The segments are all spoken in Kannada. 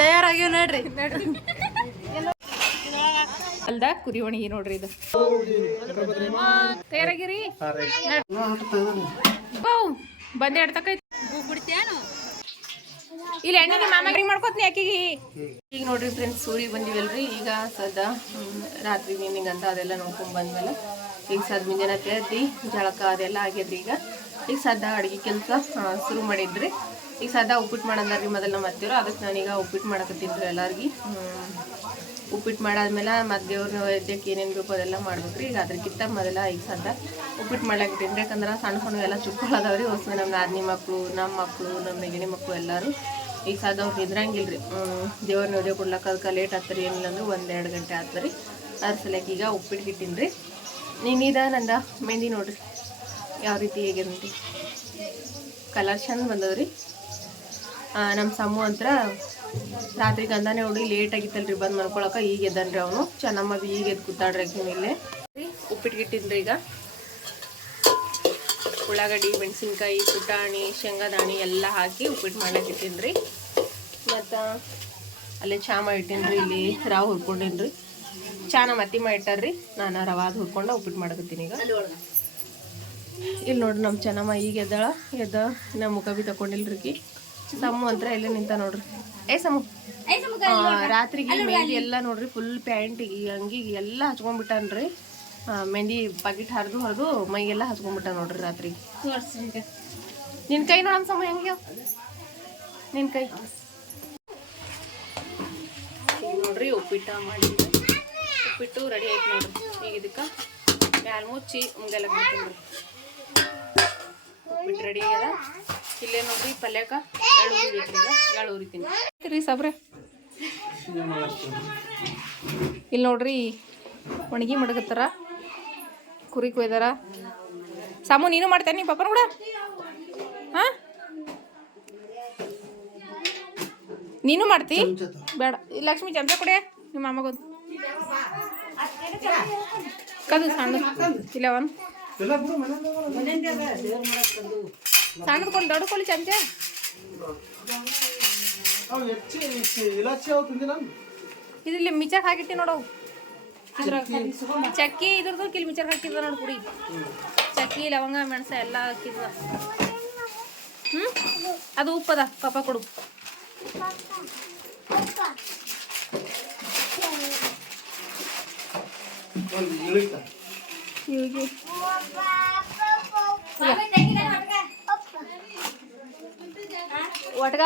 ತಯಾರಾಗ್ಯವ ನೋಡ್ರಿ. ಅಲ್ದ ಕುರಿ ಒಣಗಿ ನೋಡ್ರಿ ಇದು. ತಯಾರಾಗಿರಿ. ಬಂದೆ ಆಡ್ತಕೈತಿ ಇಲ್ಲ ಎಣ್ಣೆ ನಿಮ್ಮ ಮಾಡ್ಕೊತೀನಿ ಆಕಿಗೆ. ಈಗ ನೋಡ್ರಿ ಫ್ರೆಂಡ್ಸ್ ಸೂರಿ ಬಂದಿವಲ್ರಿ. ಈಗ ಸದ ರಾತ್ರಿ ಮೀನಿಂಗ್ ಅಂತ ಅದೆಲ್ಲ ನೋಡ್ಕೊಂಡ್ ಬಂದ್ಮೇಲೆ ಈಗ ಸದ್ ಮುಂಜಾನೆ ಎದ್ದಿ ಜಳಕ ಅದೆಲ್ಲ ಆಗ್ಯದ್ರಿ ಈಗ. ಈಗ ಸದ್ದ ಅಡಿಗೆ ಕೆಲಸ ಶುರು ಮಾಡಿದ್ರಿ. ಈಗ ಸದಾ ಉಪ್ಪಿಟ್ಟು ಮಾಡಂದಾರ್ರಿ ಮೊದಲ ನಮ್ಮ ಅದಕ್ಕೆ ನಾನೀಗ ಉಪ್ಪಿಟ್ಟು ಮಾಡಕತ್ತಿದ್ರು ಎಲ್ಲರಿಗೆ. ಉಪ್ಪಿಟ್ಟು ಮಾಡಾದ್ಮೇಲೆ ಮತ್ತು ದೇವ್ರ ನೈವೇದ್ಯಕ್ಕೆ ಏನೇನು ಬೇಕು ಅದೆಲ್ಲ ಮಾಡ್ಬೇಕ್ರಿ. ಈಗ ಅದಕ್ಕಿಂತ ಮೊದಲ ಈಗ ಸದ್ಯ ಉಪ್ಪಿಟ್ಟು ಮಾಡ್ಲಾಕಿದ್ದೀನಿ ಯಾಕಂದ್ರೆ ಸಣ್ಣ ಸಣ್ಣ ಎಲ್ಲ ಚುಕ್ಕಳದಾವ್ರಿ ಹೊಸ ನಮ್ಮ ನಾದಿನಿ ಮಕ್ಕಳು ನಮ್ಮ ಮಕ್ಕಳು ನಮ್ಮ ನೆಗಣಿ ಮಕ್ಕಳು ಎಲ್ಲರೂ. ಈಗ ಸದ್ಯ ಅವ್ರು ನಿದ್ರಂಗಿಲ್ರಿ ದೇವ್ರ ನೈವೇದ್ಯ ಕೊಡ್ಲಕ್ಕ ಅದಕ್ಕೆ ಲೇಟ್ ಆಗ್ತಾರೆ ಏನಿಲ್ಲ ಅಂದ್ರೆ ಒಂದು ಎರಡು ಗಂಟೆ ಆಗ್ತರಿ ಅದ್ರ ಸಲಕ್ಕೆ ಈಗ ಉಪ್ಪಿಟ್ಟು ಇಟ್ಟಿನಿ ರೀ ನೀನಿದ ನಂದ ಮೆಹಂದಿ ನೋಡ್ರಿ. ಯಾವ ರೀತಿ ಹೇಗೆ ಕಲರ್ ಚಂದ ಬಂದವ್ರಿ. ನಮ್ಮ ಸಮ್ಮು ಹತ್ರ ರಾತ್ರಿ ಗಂಧನೇ ಹುಡುಗಿ ಲೇಟ್ ಆಗಿತ್ತಲ್ರಿ, ಬಂದು ಮಲ್ಕೊಳಕ ಈಗ ಎದ್ದನ್ರಿ ಅವನು. ಚೆನ್ನಮ್ಮ ಬಿ ಈಗ ಎದ್ದು ಕೂತಾಡ್ರಿ ಮೇಲೆ ಉಪ್ಪಿಟ್ಟು ಇಟ್ಟಿನ್ರಿ ಈಗ. ಉಳ್ಳಾಗಡ್ಡಿ, ಮೆಣಸಿನ್ಕಾಯಿ, ಪುಟಾಣಿ ಶೇಂಗಾದಾಣಿ ಎಲ್ಲ ಹಾಕಿ ಉಪ್ಪಿಟ್ಟು ಮಾಡಕ್ಕೆ ಇಟ್ಟಿನ್ರಿ. ಮತ್ತು ಅಲ್ಲೇ ಚಾ ಮಾಡಿಟ್ಟಿನ್ರಿ ಇಲ್ಲಿ ರಾವ್ ಹುರ್ಕೊಂಡಿನ್ರಿ. ಚಾನ ನಮ್ಮ ಅತ್ತಿ ಮಾಡಿಟ್ಟಾರ್ರಿ ನಾನು ರವಾದ ಹುರ್ಕೊಂಡು ಉಪ್ಪಿಟ್ಟು ಮಾಡಕತ್ತೀನಿ ಈಗ. ಇಲ್ಲಿ ನೋಡ್ರಿ ನಮ್ಮ ಚೆನ್ನಮ್ಮ ಈಗ ಎದ್ದಾಳ, ಎದ್ದ ನಮ್ಮ ಮುಖ ಬಿ ತಕೊಂಡಿಲ್ರಿ ಸಮ್ಮು ಅಂತ ಇಲ್ಲೇ ನಿಂತ ನೋಡ್ರಿ. ಏ ಸಮ್ಮು ರಾತ್ರಿಗೆ ಮೆಹಂದಿ ಎಲ್ಲ ನೋಡ್ರಿ ಫುಲ್ ಪ್ಯಾಂಟಿಗೆ ಅಂಗಿಗೆ ಎಲ್ಲ ಹಚ್ಕೊಂಡ್ಬಿಟ್ಟನ್ರಿ. ಮೆಹಂದಿ ಪಾಕಿಟ್ ಹರಿದು ಹರಿದು ಮೈಗೆಲ್ಲ ಹಚ್ಕೊಂಡ್ಬಿಟ್ಟ ನೋಡ್ರಿ ರಾತ್ರಿ. ನಿನ್ ಕೈ ನೋಡಮ್ ಸಮ ಹೆಂಗೆ? ನಿನ್ ಕೈ. ನೋಡ್ರಿ ಉಪ್ಪಿಟ್ಟ ಮಾಡಿ ಉಪ್ಪಿಟ್ಟು ರೆಡಿ ಆಯ್ತು ನೋಡ್ರಿ. ಈಗ ಇದಕ್ಕೆ ಮ್ಯಾಲ್ ಮುಚ್ಚಿ ಮುಂಗೆಲ್ಲ ಬಿಡ್ತೀನಿ ಉಪ್ಪಿಟ್ಟು ರೆಡಿ ಆಗ್ಯದ. ಇಲ್ಲೇ ನೋಡ್ರಿ ಪಲ್ಯಕ ಎಳ್ಳು ಉರಿಬೇಕ್ರಿ ಎಳ್ಳು ಉರಿತೀನಿ. ರೀ ಸಾಬ್ರೆ. ಇಲ್ಲಿ ನೋಡ್ರಿ, ಒಣಗಿ ಮಡಗತ್ತಾರ, ಕುರಿ ಕೊಯ್ದಾರ. ಸಾಮು, ನೀನು ಮಾಡ್ತೇನೆ ಪಾಪನ ಕೂಡ? ಹಾ? ನೀನು ಮಾಡ್ತಿ? ಬೇಡ. ಲಕ್ಷ್ಮಿ ಚಮಚ ಕೊಡೆ, ನಿಮ್ಮ ಅಮ್ಮಗೊಂದು ಕದು ಸಣ್ಣ ಇಲ್ಲ ಒಂದು ಸಣ್ಣದು ಕೊಡು ದೊಡ್ಡ ಕೊಡಿ ಚಮಚ. ಇದ್ರಲ್ಲಿ ಮಿಚರ್ ಹಾಕಿಟ್ಟಿ ನೋಡು ಇದ್ರಾಗ ಚಕ್ಕಿ. ಇದ್ರದ್ದು ಕಿಲ್ ಮಿಚರ್ ಹಾಕಿದ ನೋಡು ಪುಡಿ. ಚಕ್ಕಿ ಲವಂಗ ಮೆಣಸ ಎಲ್ಲ ಹಾಕಿದ ಹ್ಮ್? ಅದು ಉಪ್ಪದ ಪಾಪ ಕೊಡು. ಒಂದು ಇವಿಗೆ. ಒಟ್ಗ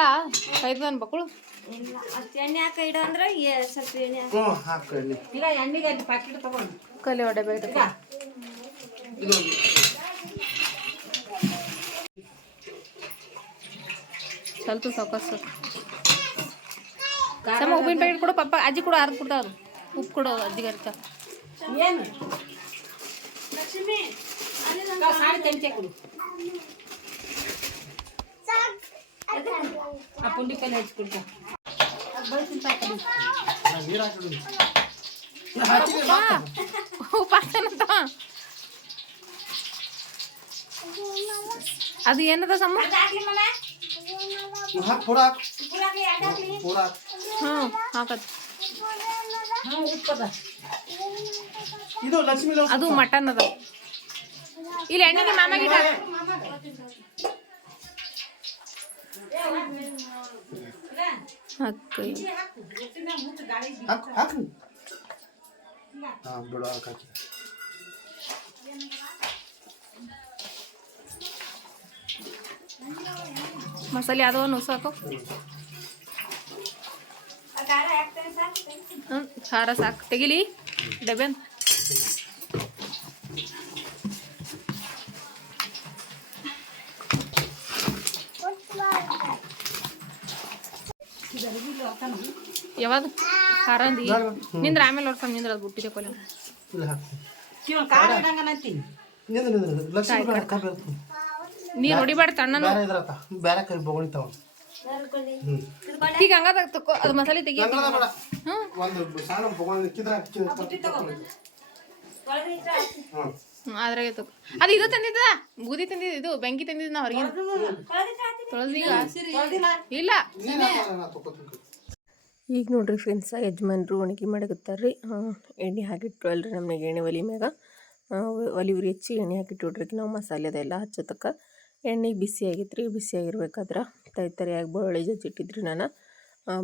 ನನ್ನ ಎಣ್ಣೆ ಹಾಕ ಇಡ ಅಂದ್ರೆ ಎ- ಸ್ವಲ್ಪ ಎಣ್ಣೆ ಹಾಕ್. ಹ್ಞೂ ಹಾಕು ಎಣ್ಣೆ ಕಲೆ ಹೊಡೆ ಬೇಕು ಇದೊಂದು ಸ್ವಲ್ಪ ಸಾವಕಾಶ ಸಮ ಉಪ್ಪಿನ ಪ್ಯಾಕೆಟ್ ಕೊಡು ಪಪ್ಪ ಅಜ್ಜಿ ಕೂಡ ಅರ್ಧ ಕೊಡ್ತಾವ ಉಪ್ಪು ಕೊಡು ಅಜ್ಜಿಗೆ ಅರ್ಥ ನಾನು ನೀರು ಹಾಕಿದ್ದೀನಿ ಹಾಕಿದ್ದೀನಿ ಉಪ್ಪು ಹಾಕ್ತಾನಂತ ಅದು ಏನದ ಸಮ ಹಾಕು ಪೂರ ಹಾಕು ಪೂರ ಹಾಕು ಹ್ಞೂ ಹಾಕತ್ ಇದು ಲಕ್ಷ್ಮಿ ಅದು ಮಟನ್ ಅದ. ಇಲ್ಲಿ ಎಣ್ಣೆ ನಿಮ್ಮ ಮಾಮಾಗೆ ಮಸಾಲೆ ಅದು ನುಸಾಕು ಖಾರ ಸಾಕು. ತೆಗಿಲಿ. ಡಬ್ಬೆನ್ ಯಾವಾಗ? ಖಾರ ಅಂದಿ ನಿಂದ್ರ ಆಮೇಲೆ ನೋಡ್ತಾನ ನಿಂದ್ರ ಅದು ಬುಟ್ಟಿದೆ ಕೊಲೆ. ನೀರು ಹೊಡಿಬೇಡ ತಣ್ಣನ. ಬೇರೆ ಕೈ ಬೊಗಳಿತಾವ ಈಗ ತಕೋ ಅದು ಮಸಾಲೆ ತೆಗಿ. ಒಂದು ಸಣ್ಣ ಕಿದ್ರ ಅದ್ರಾಗೆ ಅದು ಇದು ತಂದಿದ್ದ? ಬೂದಿ ತಂದಿದ್ದು ಇದು? ಬೆಂಕಿ ತಂದಿದ್ದು ನಾ ಹೊರಗಿನ? ತೊಳೆದೀಗ ಇಲ್ಲ. ಈಗ ನೋಡ್ರಿ ಫ್ರೆಂಡ್ಸ ಯಜಮಾನ್ರು ಒಣಗಿ ಮಾಡಕತ್ತಾರ್ರಿ ಎಣ್ಣೆ ಹಾಕಿಟ್ವಲ್ರಿ ನಮ್ಗೆ ಎಣ್ಣೆ ಒಲಿ ಮ್ಯಾಗ. ಒಲಿ ಉರಿ ಹಚ್ಚಿ ಎಣ್ಣೆ ಹಾಕಿಟ್ಟು ನಾವು ಮಸಾಲೆ ಅದೆಲ್ಲ ಹಚ್ಚತಕ್ಕ. ಎಣ್ಣೆ ಬಿಸಿ ಆಗೈತ್ರಿ ಬಿಸಿ ಆಗಿರ್ಬೇಕಾದ್ರೆ ತೈ ಯಾಕೆ ಬೆಳ್ಳುಳ್ಳಿ ಜಜ್ಜಿಟ್ಟಿದ್ರಿ ನಾನು.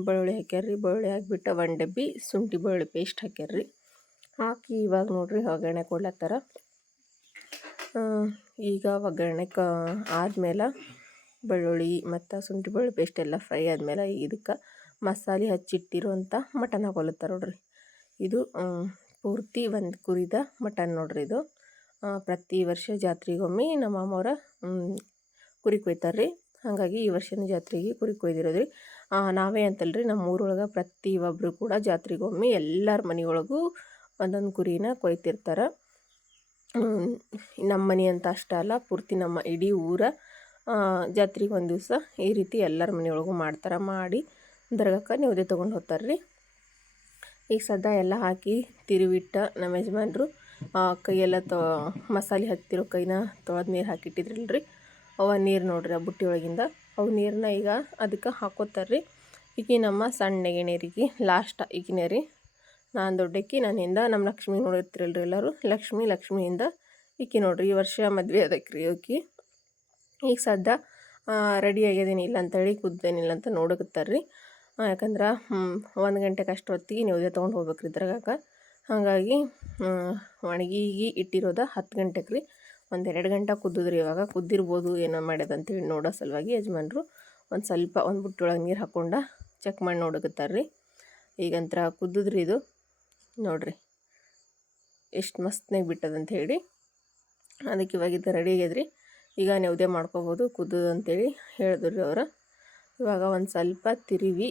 ಬೆಳ್ಳುಳ್ಳಿ ಹಾಕ್ಯಾರ್ರಿ. ಬೆಳ್ಳುಳ್ಳಿ ಹಾಕಿಬಿಟ್ಟು ಒಂದು ಡಬ್ಬಿ ಶುಂಠಿ ಬೆಳ್ಳುಳ್ಳಿ ಪೇಸ್ಟ್ ಹಾಕ್ಯಾರ್ರಿ. ಹಾಕಿ ಇವಾಗ ನೋಡಿರಿ ಒಗ್ಗರಣೆ ಕೊಡ್ಲತ್ತಾರ. ಈಗ ಒಗ್ಗರಣೆ ಕ, ಆದಮೇಲೆ ಬೆಳ್ಳುಳ್ಳಿ ಮತ್ತು ಶುಂಠಿ ಬೆಳ್ಳುಳ್ಳಿ ಪೇಸ್ಟ್ ಎಲ್ಲ ಫ್ರೈ ಆದಮೇಲೆ ಇದಕ್ಕೆ ಮಸಾಲೆ ಹಚ್ಚಿಟ್ಟಿರುವಂಥ ಮಟನ್ ಹಾಕೊಳ್ಳುತ್ತಾರೆ ನೋಡ್ರಿ. ಇದು ಪೂರ್ತಿ ಒಂದು ಕುರಿದ ಮಟನ್ ನೋಡ್ರಿ ಇದು. ಪ್ರತಿ ವರ್ಷ ಜಾತ್ರೆಗೊಮ್ಮೆ ನಮ್ಮ ಮಾಮವ್ರ ಕುರಿ ಕೊಯ್ತಾರೆ ರೀ ಹಾಗಾಗಿ ಈ ವರ್ಷನ ಜಾತ್ರೆಗೆ ಕುರಿ ಕೊಯ್ದಿರೋದ್ರಿ. ನಾವೇ ಅಂತಲ್ರಿ ನಮ್ಮ ಊರೊಳಗೆ ಪ್ರತಿ ಒಬ್ಬರು ಕೂಡ ಜಾತ್ರೆಗೊಮ್ಮೆ ಎಲ್ಲರ ಮನೆಯೊಳಗೂ ಒಂದೊಂದು ಕುರಿನ ಕೊಯ್ತಿರ್ತಾರೆ. ನಮ್ಮ ಮನೆ ಅಂತ ಅಷ್ಟೇ ಅಲ್ಲ, ಪೂರ್ತಿ ನಮ್ಮ ಇಡೀ ಊರ ಜಾತ್ರೆಗೆ ಒಂದು ದಿವಸ ಈ ರೀತಿ ಎಲ್ಲರ ಮನೆಯೊಳಗೂ ಮಾಡ್ತಾರೆ. ಮಾಡಿ ದರ್ಗಕ್ಕೆ ನೇವ್ದೆ ತೊಗೊಂಡು ಹೋಗ್ತಾರೆ ರೀ ಈಗ ಸದಾ ಎಲ್ಲ ಹಾಕಿ ತಿರುವಿಟ್ಟ ನಮ್ಮ ಯಜಮಾನರು ಕೈಯೆಲ್ಲ ತೊ ಮಸಾಲೆ ಹತ್ತಿರೋ ಕೈನ ತೊಳೆದ ನೀರು ಹಾಕಿಟ್ಟಿದ್ರಲ್ರಿ. ಅವ ನೀರು ನೋಡ್ರಿ ಆ ಬುಟ್ಟಿ ಒಳಗಿಂದ. ಅವು ನೀರನ್ನ ಈಗ ಅದಕ್ಕೆ ಹಾಕೋತಾರೆ ರೀ ಈಕಿ ನಮ್ಮ ಸಣ್ಣ ನೀರಿಗೆ ಲಾಸ್ಟ್ ಈಗಿನೇ ರೀ. ನಾನು ದೊಡ್ಡಕ್ಕಿ ನನ್ನಿಂದ ನಮ್ಮ ಲಕ್ಷ್ಮಿ ನೋಡಿರ್ತಿರಲ್ರಿ ಎಲ್ಲರೂ. ಲಕ್ಷ್ಮಿ ಲಕ್ಷ್ಮಿಯಿಂದ ಈಕಿ ನೋಡ್ರಿ, ಈ ವರ್ಷ ಮದುವೆ ಅದಕ್ಕೆ ಆಕಿ ಈಗ ಸದ್ಯ ರೆಡಿ ಆಗ್ಯದೇನಿಲ್ಲ ಅಂತೇಳಿ ಕುದ್ದೇನಿಲ್ಲ ಅಂತ ನೋಡಕತ್ತಾರೆ ರೀ ಯಾಕಂದ್ರೆ ಒಂದು ಗಂಟೆಗೆ ಅಷ್ಟೊತ್ತಿಗೆ ನೀವು ತೊಗೊಂಡು ಹೋಗ್ಬೇಕ್ರಿ ಇದ್ರಾಗ ಹಾಗಾಗಿ ಒಣಗಿಗಿ ಇಟ್ಟಿರೋದ ಹತ್ತು ಗಂಟೆಗೆ ರೀ. ಒಂದು ಎರಡು ಗಂಟೆ ಕುದ್ದಿದ್ರು, ಇವಾಗ ಕುದ್ದಿರ್ಬೋದು ಏನೋ ಮಾಡ್ಯದ ಅಂತೇಳಿ ನೋಡೋ ಸಲುವಾಗಿ ಯಜಮಾನ್ರು ಒಂದು ಸ್ವಲ್ಪ ಒಂದು ಬುಟ್ಟಿಯೊಳಗೆ ನೀರು ಹಾಕೊಂಡು ಚೆಕ್ ಮಾಡಿ ನೋಡಕತ್ತಾರೆ ರೀ ಈಗಂತ್ರ ಕುದ್ದಿದ್ರಿ ಇದು. ನೋಡ್ರಿ. ಎಷ್ಟು ಮಸ್ತ್ನಾಗ ಬಿಟ್ಟದಂತ ಹೇಳಿ ಅದಕ್ಕೆ ಇವಾಗ ಇದು ರೆಡಿ ಆಗ್ಯದ್ರಿ. ಈಗ ನೆವದೆ ಮಾಡ್ಕೋಬೋದು ಕುದ್ದದು ಅಂತೇಳಿ ಹೇಳಿದ್ರು ರೀ ಅವರು. ಇವಾಗ ಒಂದು ಸ್ವಲ್ಪ ತಿರುವಿ.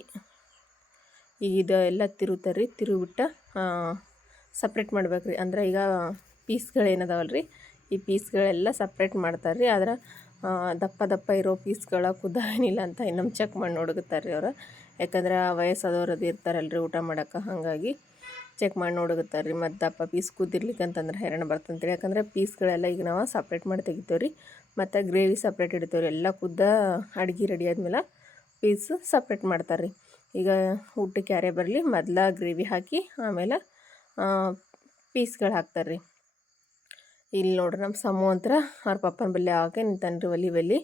ಈಗ ಇದು ಎಲ್ಲ ತಿರುತ್ತಾರೆ ರೀ ತಿರುವಿಬಿಟ್ಟು ಸಪ್ರೇಟ್ ಮಾಡ್ಬೇಕು ರೀ ಅಂದ್ರೆ ಈಗ ಪೀಸ್ಗಳು ಏನದಾವಲ್ಲ ರೀ ಈ ಪೀಸ್ಗಳೆಲ್ಲ ಸಪ್ರೇಟ್ ಮಾಡ್ತಾರೆ ರೀ ಆದ್ರೆ ದಪ್ಪ ದಪ್ಪ ಇರೋ ಪೀಸ್ಗಳ ಕುದ್ದ ಏನಿಲ್ಲ ಅಂತ ಇನ್ನೊಮ್ಮೆ ಚೆಕ್ ಮಾಡಿ ನೋಡ್ಗುತ್ತಾರೆ ರೀ ಅವ್ರು. ಯಾಕಂದ್ರೆ ವಯಸ್ಸಾದವ್ರು ಅದು ಇರ್ತಾರಲ್ರಿ ಊಟ ಮಾಡೋಕೆ ಹಾಗಾಗಿ ಚೆಕ್ ಮಾಡಿ ನೋಡ್ಗುತ್ತಾರೆ ರೀ ಮತ್ತು ದಪ್ಪ ಪೀಸ್ ಕುದ್ದಿರ್ಲಿಕ್ಕೆ ಅಂತಂದ್ರೆ ಹೈರಾಣ ಬರ್ತಂತೇಳಿ ಯಾಕಂದ್ರೆ ಪೀಸ್ಗಳೆಲ್ಲ ಈಗ ನಾವು ಸಪ್ರೇಟ್ ಮಾಡಿ ತೆಗಿತೇವೆ ರೀ ಮತ್ತು ಗ್ರೇವಿ ಸಪ್ರೇಟ್ ಇಡ್ತೇವೆ ರೀ ಎಲ್ಲ ಕುದ್ದ ಅಡ್ಗೆ ರೆಡಿ ಆದ್ಮೇಲೆ ಪೀಸ್ ಸಪ್ರೇಟ್ ಮಾಡ್ತಾರೆ ರೀ ಈಗ ಊಟಕ್ಕೆ ಯಾರೇ ಬರಲಿ ಮೊದಲ ಗ್ರೇವಿ ಹಾಕಿ ಆಮೇಲೆ ಪೀಸ್ಗಳು ಹಾಕ್ತಾರೆ ರೀ ಇಲ್ಲಿ ನೋಡ್ರಿ ನಮ್ಮ ಸಮ್ಮು ಅಂತರ ಅವ್ರ ಪಪ್ಪನ ಬಲ್ಲಿ ಆಕೆ ನಿಂತಾನ್ರಿ ಒಲಿ ಬಲ್ಲಿ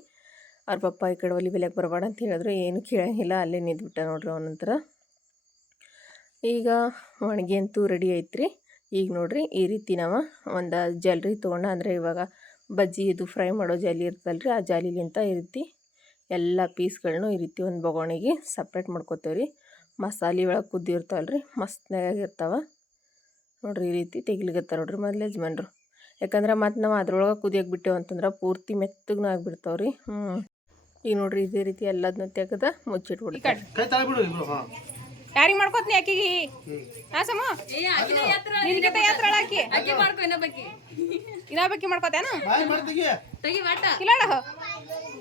ಅವ್ರ ಪಪ್ಪ ಈ ಕಡೆ ಒಲಿ ಬಲಿಯಾಗ ಬರಬೇಡ ಅಂತ ಹೇಳಿದ್ರು, ಏನು ಕೇಳಂಗಿಲ್ಲ, ಅಲ್ಲೇ ನಿಂತ್ಬಿಟ್ಟೆ ನೋಡ್ರಿ ಅವನಂತರ ಈಗ ಒಣಗಿ ಅಂತೂ ರೆಡಿ ಐತ್ರಿ. ಈಗ ನೋಡ್ರಿ ಈ ರೀತಿ ನಾವು ಒಂದು ಜಲ್ರಿ ತೊಗೊಂಡ, ಅಂದರೆ ಇವಾಗ ಬಜ್ಜಿ ಇದು ಫ್ರೈ ಮಾಡೋ ಜಾಲಿ ಇರ್ತಲ್ರಿ ಆ ಜಾಲಿಲಿಂತ ಈ ರೀತಿ ಎಲ್ಲ ಪೀಸ್ಗಳನ್ನೂ ಈ ರೀತಿ ಒಂದು ಬೊಗೋಣಿಗೆ ಸಪ್ರೇಟ್ ಮಾಡ್ಕೋತೇವೆ ರೀ. ಮಸಾಲೆ ಒಳಗೆ ಕುದ್ದಿರ್ತಾವಲ್ಲ ರೀ ಮಸ್ತ್ನಾಗಿರ್ತಾವೆ ನೋಡ್ರಿ ಈ ರೀತಿ ತೆಗಿಲಿಕತ್ತಾರ ನೋಡ್ರಿ, ಮೊದಲು ಯಜಮಾನ್ರು. ಯಾಕಂದ್ರೆ ಮತ್ತೆ ನಾವು ಅದ್ರೊಳಗೆ ಕುದಿಯಕ್ಕೆ ಬಿಟ್ಟೇವು ಅಂತಂದ್ರೆ ಪೂರ್ತಿ ಮೆತ್ತಗೂ ಆಗಿಬಿಡ್ತಾವೆ ರೀ ಹ್ಞೂ ಈಗ ನೋಡ್ರಿ ಇದೇ ರೀತಿ ಎಲ್ಲದನ್ನ ತೆಗೆದ ಮುಚ್ಚಿಟ್ಬಿಡಿ ಕೈ ತಾಳಿ ಬಿಡು ಇಬ್ರು ಹಾಂ. ಯಾರಿಗೆ ಮಾಡ್ಕೋತ್ನಿ ಆಕಿಗೆ? ಹಾ ಸಮ? ಜೊತೆ ಯಾತ್ರ ಆಕಿ ಇನ್ನೊಬ್ಬಕಿ ಮಾಡ್ಕೋತೇನ? ಬಾಯ್ ಮಾಡ್ತೀಗಿ ಇಲ್ಲಾಡ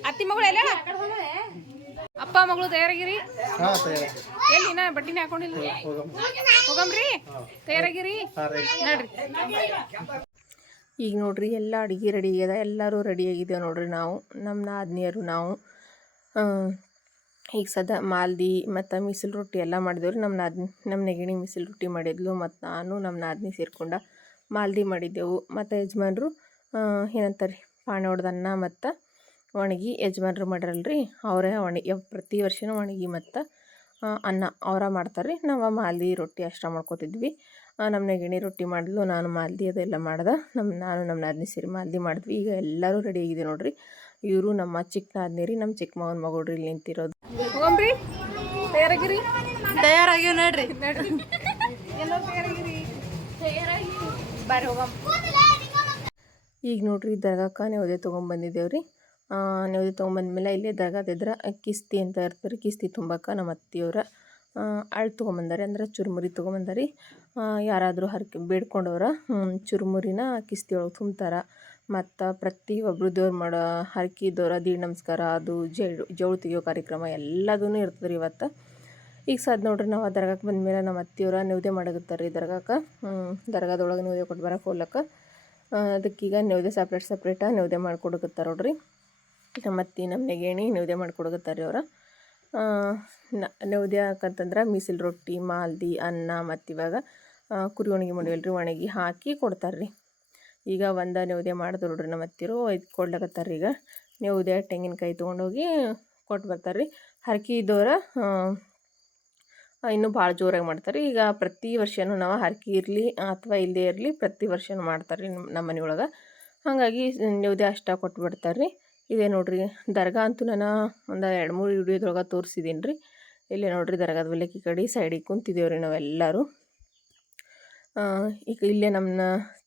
ಅತ್ತಿ ಮಗಳು ಎಲ್ಲ ಅಪ್ಪ ಮಗಳು ತಯಾರಾಗಿರಿ. ಎಲ್ಲಿ ನಾ ಬಟ್ಟಿನ ಹಾಕೊಂಡಿಲ್ಲ ಹೋಗಮ್ಮ ಹೋಗಮ್ರಿ? ತಯಾರಾಗಿರಿ? ನಡ್ರಿ. ಈಗ ನೋಡ್ರಿ ಎಲ್ಲ ಅಡುಗೆ ರೆಡಿ ಆಗ್ಯದ, ಎಲ್ಲರೂ ರೆಡಿ ಆಗಿದ್ದೇವೆ ನೋಡ್ರಿ ನಾವು ನಮ್ಮ ನಾದಿನಿಯರು ನಾವು. ಈಗ ಸದ ಮಾಲ್ದಿ ಮತ್ತು ಮಿಸಲ್ ರೊಟ್ಟಿ ಎಲ್ಲ ಮಾಡಿದೇವ್ರಿ ನಮ್ಮ ನಾದಿನಿ ನಮ್ಮ ನೆಗಣಿ ಮಿಸಲ್ ರೊಟ್ಟಿ ಮಾಡಿದ್ಲು ಮತ್ತು ನಾನು ನಮ್ಮ ನಾದಿನಿ ಸೇರ್ಕೊಂಡ ಮಾಲ್ದಿ ಮಾಡಿದ್ದೆವು. ಮತ್ತು ಯಜಮಾನ್ರು ಏನಂತಾರೆ ಪಾಣಿ ಹೊಡೆದನ್ನ ಮತ್ತು ಒಣಗಿ ಯಜಮಾನ್ರು ಮಾಡ್ರಲ್ರಿ, ಅವರೇ ಒಣಗಿ ಪ್ರತಿ ವರ್ಷನೂ ಒಣಗಿ ಮತ್ತು ಅನ್ನ ಅವರ ಮಾಡ್ತಾರೆ ರೀ ನಾವು ಮಾಲ್ದಿ ರೊಟ್ಟಿ ಅಷ್ಟ ಮಾಡ್ಕೊತಿದ್ವಿ. ಆ, ಗಿಣಿ ನೆಗಣಿ ರೊಟ್ಟಿ ಮಾಡಿದ್ಲು ನಾನು ಮಾಲ್ದಿ ಅದೆಲ್ಲ ಮಾಡ್ದೆ. ನಮ್ಮ ನಾನು ನಮ್ಮ ನಾದಿನಿ ಸೇರಿ ಮಾಲ್ದಿ ಮಾಡಿದ್ವಿ. ಈಗ ಎಲ್ಲರೂ ರೆಡಿ ಆಗಿದೆ ನೋಡ್ರಿ. ಇವರು ನಮ್ಮ ಚಿಕ್ಕ ನಾದ್ನಿ ರೀ ನಮ್ಮ ಚಿಕ್ಕ ಮಗನ ಮಗಳ್ರಿ ಇಲ್ಲಿ ನಿಂತಿರೋದು. ತಯಾರಾಗಿರಿ. ತಯಾರಾಗಿವ್ ನೋಡ್ರಿ. ಈಗ ನೋಡ್ರಿ ದರ್ಗಾಕ ನೆವದೆ ತೊಗೊಂಬಂದಿದ್ದೇವ್ರಿ ರೀ ನೇವದೆ ತೊಗೊಂಬಂದ್ಮೇಲೆ ಇಲ್ಲೇ ದರ್ಗಾದಿದ್ರೆ ಕಿಸ್ತಿ ಅಂತ ಇರ್ತಾರೆ ಕಿಸ್ತಿ ತುಂಬಕ್ಕ ನಮ್ಮ ಅತ್ತಿಯವ್ರ. ಅಳು ತೊಗೊಂಬಂದಾರೆ. ಅಂದ್ರೆ ಚುರುಮುರಿ ತೊಗೊಂಬಂದಾರಿ. ಯಾರಾದರೂ ಹರಕೆ ಬೇಡ್ಕೊಂಡವ್ರ ಚುರುಮುರಿನ ಕಿಸ್ತಿ ಒಳಗೆ ತುಂಬ್ತಾರೆ. ಮತ್ತು ಪ್ರತಿ ಒಬ್ಬರು ದೇವ್ರು ಮಾಡೋ ಹರಕೆ ಇದ್ದವ್ರ ದೀಡ್ ನಮಸ್ಕಾರ, ಅದು ಜೇಡು ಜೋಳು ತೆಗಿಯೋ ಕಾರ್ಯಕ್ರಮ ಎಲ್ಲದೂ ಇರ್ತದೆ ರೀ ಇವತ್ತು. ಈಗ ಸದ್ ನೋಡ್ರಿ ನಾವು ಆ ದರ್ಗಾಕ್ಕೆ ಬಂದಮೇಲೆ ನಮ್ಮ ಅತ್ತಿಯವ್ರ ನೆವದೆ ಮಾಡಕತ್ತಾರೆ ರೀ ದರ್ಗಾಕ್ಕೆ ದರ್ಗಾದೊಳಗೆ ನೆವದೆ ಕೊಟ್ಟು ಬರೋಕೆ ಹೋಗ್ಲಕ್ಕ. ಅದಕ್ಕೀಗ ನೆವದೆ ಸಪ್ರೇಟ್ ಸಪ್ರೇಟ ನೈವೇದ್ಯ ಮಾಡ್ಕೊಡಕತ್ತಾರೆ ನೋಡ್ರಿ. ನಮ್ಮ ಅತ್ತಿ, ನಮ್ಮ ನೆಗೇಣಿ ನೈವೇದ್ಯ ಮಾಡ್ಕೊಡಕತ್ತಾರೆ ರೀ ಅವ್ರ. ನವ್ದೆ ಯಾಕಂತಂದ್ರೆ ಮಿಸಿಲ್ ರೊಟ್ಟಿ, ಮಾಲ್ದಿ, ಅನ್ನ ಮತ್ತು ಇವಾಗ ಕುರಿ ಒಣಗಿ ಮಾಡಿವಲ್ರಿ ಒಣಗಿ ಹಾಕಿ ಕೊಡ್ತಾರೆ ರೀ ಈಗ ಒಂದು ನವ್ದೆ ಮಾಡಿದ್ರು ನೋಡ್ರಿ ನಮ್ಮ ಅತ್ತಿರು, ಇದು ಕೊಡ್ಲಕತ್ತಾರ ಈಗ. ನವ್ದೆ ತೆಂಗಿನಕಾಯಿ ತೊಗೊಂಡೋಗಿ ಕೊಟ್ಟು ಬರ್ತಾರೆ ರೀ ಹರಕೆ ಇದ್ದವ್ರ ಇನ್ನೂ ಭಾಳ ಜೋರಾಗಿ ಮಾಡ್ತಾರೆ ಈಗ ಪ್ರತಿ ವರ್ಷವೂ ನಾವು ಹರಕೆ ಇರಲಿ ಅಥವಾ ಇಲ್ಲದೇ ಇರಲಿ ಪ್ರತಿ ವರ್ಷವೂ ಮಾಡ್ತಾರೆ ರೀ ನಮ್ಮ ಮನೆಯೊಳಗೆ ಹಾಗಾಗಿ ನವ್ದೆ ಅಷ್ಟ ಕೊಟ್ಟು ಬಿಡ್ತಾರೆ ರೀ ಇದೇ ನೋಡ್ರಿ. ದರ್ಗಾ ಅಂತೂ ನಾನು ಒಂದು ಎರಡು ಮೂರು ವಿಡಿಯೋದೊಳಗೆ ತೋರಿಸಿದ್ದೀನಿ ರೀ ಇಲ್ಲೇ ನೋಡ್ರಿ ದರ್ಗಾದ ಈ ಕಡೆ ಸೈಡಿಗೆ ಕುಂತಿದ್ದೇವೆ ರೀ ನಾವೆಲ್ಲರೂ ಈಗ ಇಲ್ಲೇ ನಮ್ಮ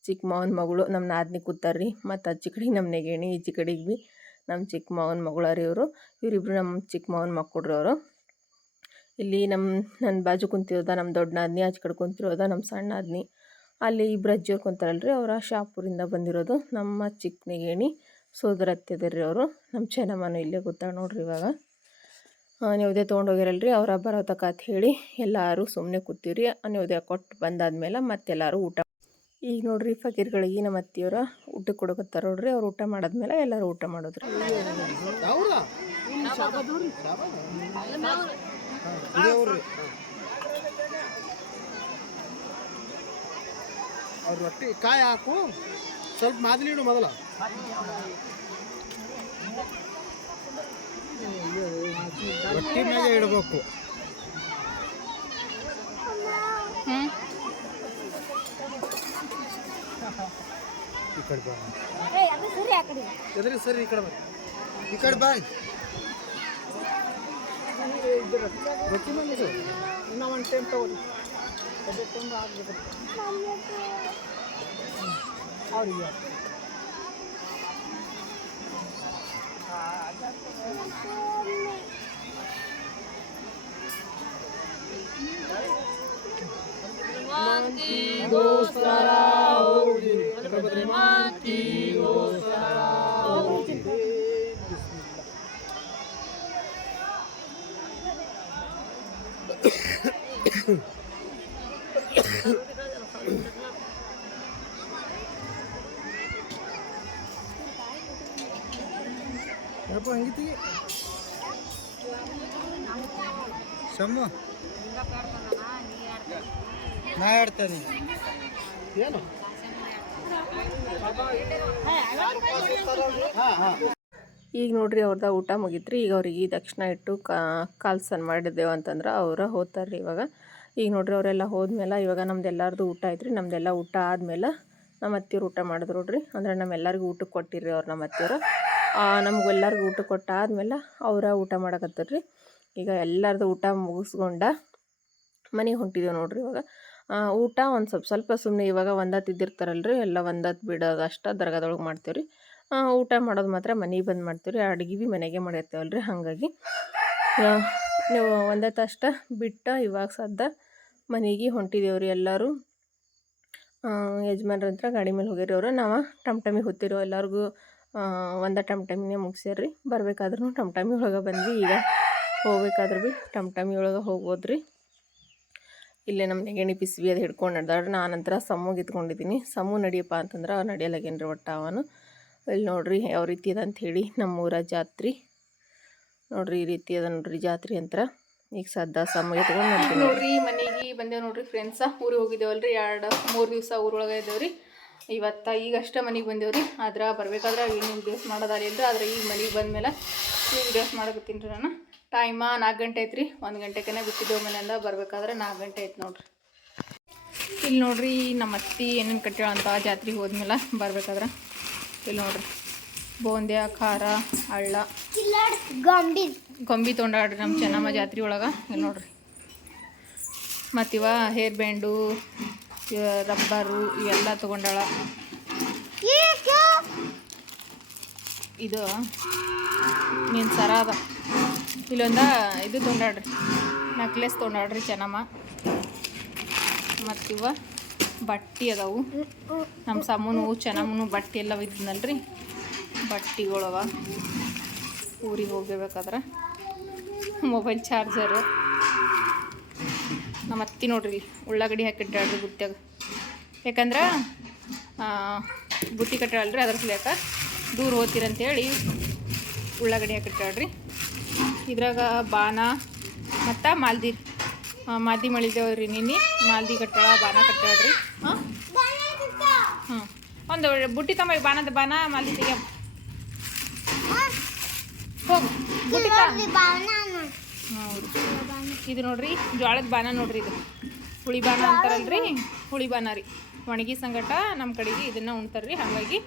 ಚಿಕ್ಕ ಮಾವನ ಮಗಳು ನಮ್ಮ ನಾದ್ನಿ ಕೂತಾರ ರೀ ಮತ್ತು ಅಜ್ಜಿ ಕಡೆಗೆ ನಮ್ಮ ನೆಗೇಣಿ ಈಚೆ ಕಡೆಗೆ ಭೀ ನಮ್ಮ ಚಿಕ್ಕ ಮಾವನ ಮಗಳ ರೀ ಇವರು. ಇವರಿಬ್ರು ನಮ್ಮ ಚಿಕ್ಕ ಮಾವನ ಮಕ್ಕಳು ಅವರು. ಇಲ್ಲಿ ನಮ್ಮ ನನ್ನ ಬಾಜು ಕುಂತಿರೋದ ನಮ್ಮ ದೊಡ್ಡ ನಾದ್ನಿ ಆಚೆ ಕಡೆ ಕುಂತಿರೋದ ನಮ್ಮ ಸಣ್ಣ ನಾದ್ನಿ ಅಲ್ಲಿ ಇಬ್ಬರು ಅಜ್ಜಿಯವ್ರು ಕುಂತಾರಲ್ರಿ. ಅವರ ಶಾಪುರಿಂದ ಬಂದಿರೋದು ನಮ್ಮ ಚಿಕ್ಕ ನೆಗೇಣಿ. ಸೋದರ ರೀ ಅವರು. ನಮ್ಮ ಚೆನ್ನಮ್ಮನೂ ಇಲ್ಲೇ ಗೊತ್ತಾಗ ನೋಡ್ರಿ ಇವಾಗ. ನ್ಯೂದೆ ತೊಗೊಂಡೋಗಿರಲ್ರಿ ಅವ್ರ ಬರೋ ತಕ್ಕ ಅಂತ ಹೇಳಿ ಎಲ್ಲರೂ ಸುಮ್ಮನೆ ಕೂತೀವ್ರಿ. ನೀವದೇ ಕೊಟ್ಟು ಬಂದಾದ್ಮೇಲೆ ಮತ್ತೆಲ್ಲರೂ ಊಟ ಈಗ ನೋಡ್ರಿ ಫಕೀರ್ಗಳಿಗೆ ನಮ್ಮ ಅತ್ತಿಯವ್ರ ಊಟ ಕೊಡಕತ್ತಾರ ನೋಡ್ರಿ. ಅವ್ರು ಊಟ ಮಾಡಾದ್ಮೇಲೆ ಎಲ್ಲರೂ ಊಟ ಮಾಡೋದ್ರಿ. ಅವ್ರ ರೊಟ್ಟಿ ಕಾಯಿ ಹಾಕು. ಸ್ವಲ್ಪ ಮಾದಲಿ ಇಡು ಮೊದಲ. ರೊಟ್ಟಿ ಮೇಲೆ ಇಡಬೇಕು. ಈ ಕಡೆ ಬಾ. ಎದ್ರಿ ಸರಿ ಈ ಕಡೆ ಬಾ. ಈ ಕಡೆ ಬಾ. ರೊಟ್ಟಿ ಮೇಲೆ ಇನ್ನೂ ಒಂದು ಟೈಮ್ ತಗೋರಿ. ಅದೇ ತುಂಬ ಆಗ್ಬೇಕು Manti, Gosara, Odin, Manti, Gosara. ನಾ ಆಡ್ತೇನೆ. ಏನು? ಈಗ ನೋಡ್ರಿ, ಅವ್ರದ ಊಟ ಮುಗಿತ್ರಿ. ಈಗ ಅವ್ರಿಗೆ ದಕ್ಷಿಣ ಇಟ್ಟು ಕಾಲು ಸನ್ ಮಾಡಿದ್ದೇವೆ ಅಂತಂದ್ರೆ ಅವ್ರ ಹೋತಾರ್ರಿ ಇವಾಗ. ಈಗ ನೋಡ್ರಿ, ಅವರೆಲ್ಲ ಹೋದ್ಮೇಲೆ ಇವಾಗ ನಮ್ದು ಎಲ್ಲರದು ಊಟ ಐತ್ರಿ. ನಮ್ದೆಲ್ಲ ಊಟ ಆದ್ಮೇಲೆ ನಮ್ಮ ಅತ್ತಿಯವ್ರು ಊಟ ಮಾಡಿದ್ರು ನೋಡ್ರಿ. ಅಂದ್ರೆ ನಮ್ಮೆಲ್ಲರಿಗೂ ಊಟಕ್ಕೆ ಕೊಟ್ಟಿರ್ರಿ ಅವ್ರು ನಮ್ಮ ಅತ್ತಿಯವ್ರು. ನಮಗೆಲ್ಲರಿಗೂ ಊಟ ಕೊಟ್ಟಾದ್ಮೇಲೆ ಅವರ ಊಟ ಮಾಡಕತ್ತಾರ್ರಿ ಈಗ ಎಲ್ಲರದು ಊಟ ಮುಗಿಸ್ಕೊಂಡ ಮನೆಗೆ ಹೊಂಟಿದ್ದೇವೆ ನೋಡ್ರಿ ಇವಾಗ. ಊಟ ಒಂದು ಸ್ವಲ್ಪ ಸ್ವಲ್ಪ ಸುಮ್ಮನೆ ಇವಾಗ ಒಂದತ್ತು ಇದ್ದಿರ್ತಾರಲ್ರಿ, ಎಲ್ಲ ಒಂದತ್ತು ಬಿಡೋದು ಅಷ್ಟು ದರ್ಗಾದೊಳಗೆ ಮಾಡ್ತೇವೆ ರೀ ಊಟ ಮಾಡೋದು ಮಾತ್ರ ಮನೆಗೆ ಬಂದು ಮಾಡ್ತೀವಿ ರೀ ಅಡ್ಗೆ ಭೀ ಮನೆಗೆ ಮಾಡಿರ್ತೇವಲ್ರಿ ಹಾಗಾಗಿ. ನೀವು ಒಂದತ್ತು ಅಷ್ಟ ಬಿಟ್ಟ ಇವಾಗ ಸದ್ದ ಮನೆಗೆ ಹೊಂಟಿದ್ದೇವೆ ರೀ ಎಲ್ಲರೂ ಯಜಮಾನ್ರ ಹತ್ರ ಗಾಡಿ ಮೇಲೆ ಹೋಗಿರೋರು ನಾವು ಟಮ್ ಟಮಿಗೆ ಹೊತ್ತಿರೋ ಎಲ್ಲರಿಗೂ ಒಂದ ಟಮ್ ಟಮಿನೇ ಮುಗಿಸ್ಯಾರ ರೀ ಬರಬೇಕಾದ್ರೂ ಟಮ್ ಟಮಿ ಒಳಗೆ ಬಂದ್ವಿ. ಈಗ ಹೋಗ್ಬೇಕಾದ್ರೂ ಭೀ ಟಮ್ ಟಮಿ ಒಳಗೆ ಹೋಗೋದ್ರಿ ಇಲ್ಲೇ ನಮ್ಮ ನೆಗಣಿ ಪಿಸ್ವಿ ಅದು ಹಿಡ್ಕೊಂಡು ನಡೆದಾಡ್ರಿ ನಾನಂತರ ಸಮ್ಮುಗೆ ಇದ್ಕೊಂಡಿದ್ದೀನಿ ಸಮ್ಮು ನಡಿಯಪ್ಪ ಅಂತಂದ್ರೆ ನಡೆಯಲಾಗೇನ್ರಿ ಒಟ್ಟು ಅವನು. ಇಲ್ಲಿ ನೋಡ್ರಿ ಯಾವ ರೀತಿ ಅದ ಅಂತ ಹೇಳಿ ನಮ್ಮೂರ ಜಾತ್ರೆ. ನೋಡ್ರಿ ಈ ರೀತಿ ಅದ ನೋಡ್ರಿ ಜಾತ್ರೆ ಅಂತ ಈಗ ಸದ್ದ ಸಮ್ಮಗೆ ಇಟ್ಕೊಂಡು ನೋಡ್ರಿ. ಮನೆಗೆ ಬಂದೇವು ನೋಡ್ರಿ ಫ್ರೆಂಡ್ಸ ಊರಿಗೆ ಹೋಗಿದ್ದೇವಲ್ರಿ. ಎರಡು ಮೂರು ದಿವಸ ಊರೊಳಗೆ ಇದ್ದೇವ್ರಿ. ಇವತ್ತು ಈಗಷ್ಟೇ ಮನೆಗೆ ಬಂದೇವ್ರಿ. ಆದ್ರೆ ಬರ್ಬೇಕಾದ್ರೆ ಡ್ರೆಸ್ ಮಾಡೋದಾರಿ ಅಂದ್ರೆ. ಆದ್ರೆ ಈಗ ಮನೆಗೆ ಬಂದಮೇಲೆ ಈ ಡ್ರೆಸ್ ಮಾಡಕತ್ತೀನಿ ರೀ ನಾನು. ಟೈಮ ನಾಲ್ಕು ಗಂಟೆ ಐತ್ರಿ. ಒಂದು ಗಂಟೆಗೆ ಬಿಟ್ಟಿದ್ದೇವೆ ಮನೆಯಿಂದ. ಬರ್ಬೇಕಾದ್ರೆ ನಾಲ್ಕು ಗಂಟೆ ಐತೆ ನೋಡ್ರಿ. ಇಲ್ಲಿ ನೋಡ್ರಿ ನಮ್ಮ ಅತ್ತಿ ಏನೇನು ಕಟ್ಟಿರೋ ಅಂತ ಜಾತ್ರೆಗೆ ಹೋದ್ಮೇಲೆ ಬರಬೇಕಾದ್ರೆ. ಇಲ್ಲಿ ನೋಡ್ರಿ. ಬೋಂದ್ಯ, ಖಾರ, ಹಳ್ಳ. ಗೊಂಬಿ ತೊಗೊಂಡಾಡ್ರಿ ನಮ್ಮ ಚೆನ್ನಮ್ಮ ಜಾತ್ರೆ ಒಳಗೆ. ಇಲ್ಲಿ ನೋಡ್ರಿ. ಮತ್ತಿವ ಹೇರ್ ಬ್ಯಾಂಡು ರಬ್ಬರು ಇವೆಲ್ಲ ತೊಗೊಂಡಾಳ. ಇದು ನೀನು ಸರ ಅದ. ಇಲ್ಲೊಂದ ಇದು ತೊಗೊಂಡಾಡ್ರಿ ನಕ್ಲೆಸ್ ತೊಗೊಂಡಾಡ್ರಿ ಚೆನ್ನಮ್ಮ. ಮತ್ತಿವ ಬಟ್ಟೆ ಅದಾವು. ನಮ್ಮ ಸಮ್ಮನು ಚೆನ್ನಮ್ಮನು ಬಟ್ಟೆ ಎಲ್ಲ ಇದ್ನಲ್ರಿ ಬಟ್ಟೆಗಳವ. ಊರಿಗೆ ಹೋಗ್ಬೇಕಾದ್ರೆ ಮೊಬೈಲ್ ಚಾರ್ಜರು ನಮ್ಮ ಅತ್ತಿ ನೋಡ್ರಿ, ಉಳ್ಳಾಗಡ್ಡಿ ಹಾಕಿಟ್ಟಾಳ್ರಿ ಬುತ್ತಿಯಾಗ ಯಾಕಂದ್ರೆ ಬುತ್ತಿ ಕಟ್ಟಾಳ್ರಿ ಅದ್ರ ಸಲಕ ದೂರ ಓದ್ತೀರಂತೇಳಿ ಉಳ್ಳಾಗಡ್ಡಿ ಹಾಕಿಟ್ಟಾಳ್ರಿ ಇದ್ರಾಗ ಬಾನ ಮತ್ತು ಮಾಲ್ದಿ ಮಾದಿ ಮಳಿದೇವ್ರಿ ನಿನ್ನೆ. ಮಾಲ್ದಿ ಕಟ್ಟಾಳ ಬಾನ ಕಟ್ಟಾಳ್ರಿ ಹಾಂ? ಹ್ಞೂ ಒಂದು ಬುಟ್ಟಿ ತಮ್ಮ ಬಾನದ ಬಾನ ಮಾಲ್ದಿ ತೆಗಿಯ. ಹೋಗು. ಬುಟ್ಟಿ ಹೌದು. ಇದು ನೋಡ್ರಿ, ಜೋಳದ ಬಾನ ನೋಡ್ರಿ ಇದು. ಹುಳಿ ಬಾನ ಅಂತಾರಲ್ರಿ? ಹುಳಿ ಬಾನ ರೀ. ಒಣಗಿ ಸಂಗಟ ನಮ್ಮ ಕಡೆಗೆ ಇದನ್ನ ಉಣ್ತಾರ್ರಿ. ಹಾಗಾಗಿ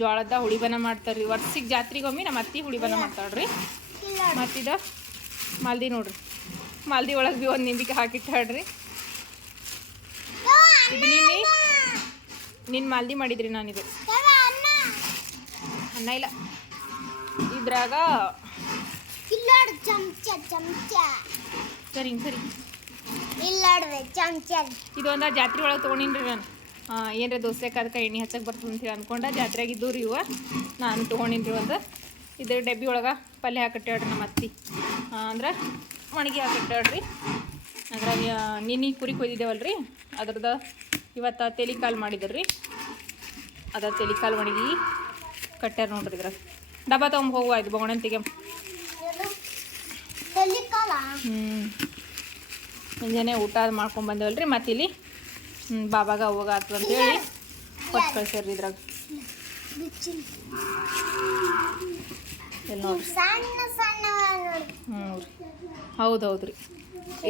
ಜೋಳದ ಹುಳಿ ಬಾನ ಮಾಡ್ತಾರ್ರಿ. ವರ್ಷಿಗೆ ಜಾತ್ರೆಗೊಮ್ಮೆ ನಮ್ಮ ಅತ್ತಿ ಹುಳಿ ಬಾನ ಮಾಡ್ತಾಳ್ರಿ. ಮತ್ತಿದ ಮಾಲ್ದಿ ನೋಡ್ರಿ. ಮಾಲ್ದಿ ಒಳಗೆ ಭೀ ಒಂದು ನಿಂಬಿಕೆ ಹಾಕಿಟ್ಟಾಳ್ರಿ. ಇದು ನಿನ್ನ ಮಾಲ್ದಿ ಮಾಡಿದ್ರಿ ನಾನಿದು. ಅನ್ನ ಇಲ್ಲ. ಇದ್ರಾಗ ಇಲ್ಲಾಡು ಚಮಚ ಚಮಚ. ಸರಿ ಸರಿ. ಇಲ್ಲಾಡ್ವೆ ಚಮಚ. ಇದೊಂದು ಜಾತ್ರೆ ಒಳಗೆ ತೊಗೊಂಡಿನ್ರಿ ನಾನು. ಏನರ ದೋಸೆ ಅದಕ್ಕೆ ಎಣ್ಣೆ ಹಚ್ಚಕ್ಕೆ ಬರ್ತದೆ ಅಂತೇಳಿ ಅನ್ಕೊಂಡ ಜಾತ್ರೆಗೆ ಇದ್ದು ರೀ ಇವ. ನಾನು ತೊಗೊಂಡಿನ್ರಿ ಒಂದು. ಇದ್ರ ಡಬ್ಬಿ ಒಳಗೆ ಪಲ್ಯ ಹಾಕಟ್ಟೇಳ್ರಿ ನಮ್ಮ ಅತ್ತಿ. ಅಂದ್ರೆ ಒಣಗಿ ಹಾಕಟ್ಟೇಳ್ರಿ ಅದ್ರಾಗ ನಿನ್ನೆ ಕುರಿ ಕೊಯ್ದಿದ್ದೇವಲ್ರಿ. ಅದ್ರದ್ದು ಇವತ್ತು ತೆಲಿ ಕಾಲು ಮಾಡಿದ್ರಿ ಅದ ತೆಲಿ ಕಾಲು ಒಣಗಿ ಕಟ್ಟ್ಯಾರ ನೋಡ್ರಿ ಇದ್ರ ಡಬ್ಬ ತೊಗೊಂಡು ಹೋಗುವ ಇದು ಬೊಗಣಂತಿಗೆ ತೆಲಿಕಾಲ ಹ್ಞೂ ಮುಂಜಾನೆ ಊಟ ಮಾಡ್ಕೊಂಡು ಬಂದೇವಲ್ರಿ ಮತ್ತೆ ಇಲ್ಲಿ ಬಾಬಾಗ ಆತು ಅಂತೇಳಿ ಕೊಟ್ಟು ಕಳ್ಸ್ಯಾರ್ರಿ ಇದ್ರಾಗ. ಎಲ್ಲಿ ನೋಡ್ರಿ. ಹ್ಞೂ ಹೌದು ಹೌದು ರೀ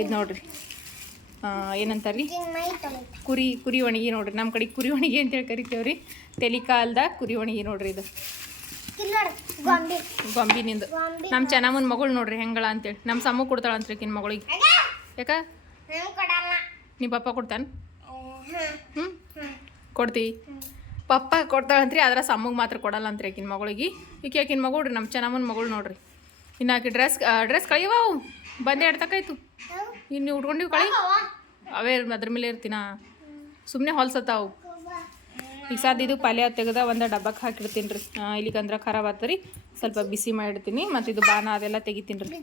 ಇದು ನೋಡ್ರಿ. ಏನಂತಾರೆ ರೀ ಕುರಿ ಕುರಿ ಒಣಗಿ ನೋಡ್ರಿ. ನಮ್ಮ ಕಡೆ ಕುರಿ ಒಣಗಿ ಅಂತೇಳಿ ಕರಿತೇವ್ರಿ. ತೆಲಿಕಾಲ್ದ ಕುರಿ ಒಣಗಿ ನೋಡ್ರಿ ಇದು. ಗೊಂಬಿನಿಂದ. ಗೊಂಬಿ. ನಮ್ಮ ಚೆನ್ನಮ್ಮನ ಮಗಳು ನೋಡ್ರಿ ಹೆಂಗಳ ಅಂತೇಳಿ. ನಮ್ಮ ಸಮ್ಮ ಕೊಡ್ತಾಳ ಅಂತ ಕಿನ್ ಮಗಳಿಗೆ. ಯಾಕ? ನೀ ಪಪ್ಪ ಕೊಡ್ತಾನ? ಹ್ಞೂ ಕೊಡ್ತಿ. ಕೊಡ್ತೀವಿ ಪಪ್ಪ ಕೊಡ್ತಾಳಂತ್ರಿ ಆದ್ರೆ ಸಮ್ಮಗೆ ಮಾತ್ರ ಕೊಡಲ್ಲ ಅಂತ್ರಿ ಆಕಿನ ಮಗಳಿಗೆ. ಈಕೆ ಆಕಿನ ಮಗಳು ರೀ ನಮ್ಮ ಚೆನ್ನಮ್ಮನ ಮಗಳು ನೋಡ್ರಿ. ಇನ್ನು ಆಕಿ ಡ್ರೆಸ್ ಡ್ರೆಸ್ ಕಳಿಯವ ಅವು. ಬಂದೆ ಎಡ್ತಕ್ಕಾಯ್ತು ಇನ್ನು ನೀವು ಉಟ್ಕೊಂಡಿವಿ ಕಳಿ. ಅವೇ ಅದ್ರ ಮೇಲೆ ಇರ್ತೀನ? ಸುಮ್ಮನೆ ಹೊಲ್ಸತ್ತಾವು. ಈಗ ಸಾದ್ ಇದು ಪಲ್ಯ ತೆಗೆದ ಒಂದು ಡಬ್ಬಕ್ಕೆ ಹಾಕಿಡ್ತೀನಿ ರೀ ಇಲ್ಲಿಗಂದ್ರೆ ಖರಾಬ್ ಆತರಿ ಸ್ವಲ್ಪ ಬಿಸಿ ಮಾಡಿಡ್ತೀನಿ. ಮತ್ತು ಇದು ಬಾನ ಅದೆಲ್ಲ ತೆಗಿತೀನಿ ರೀ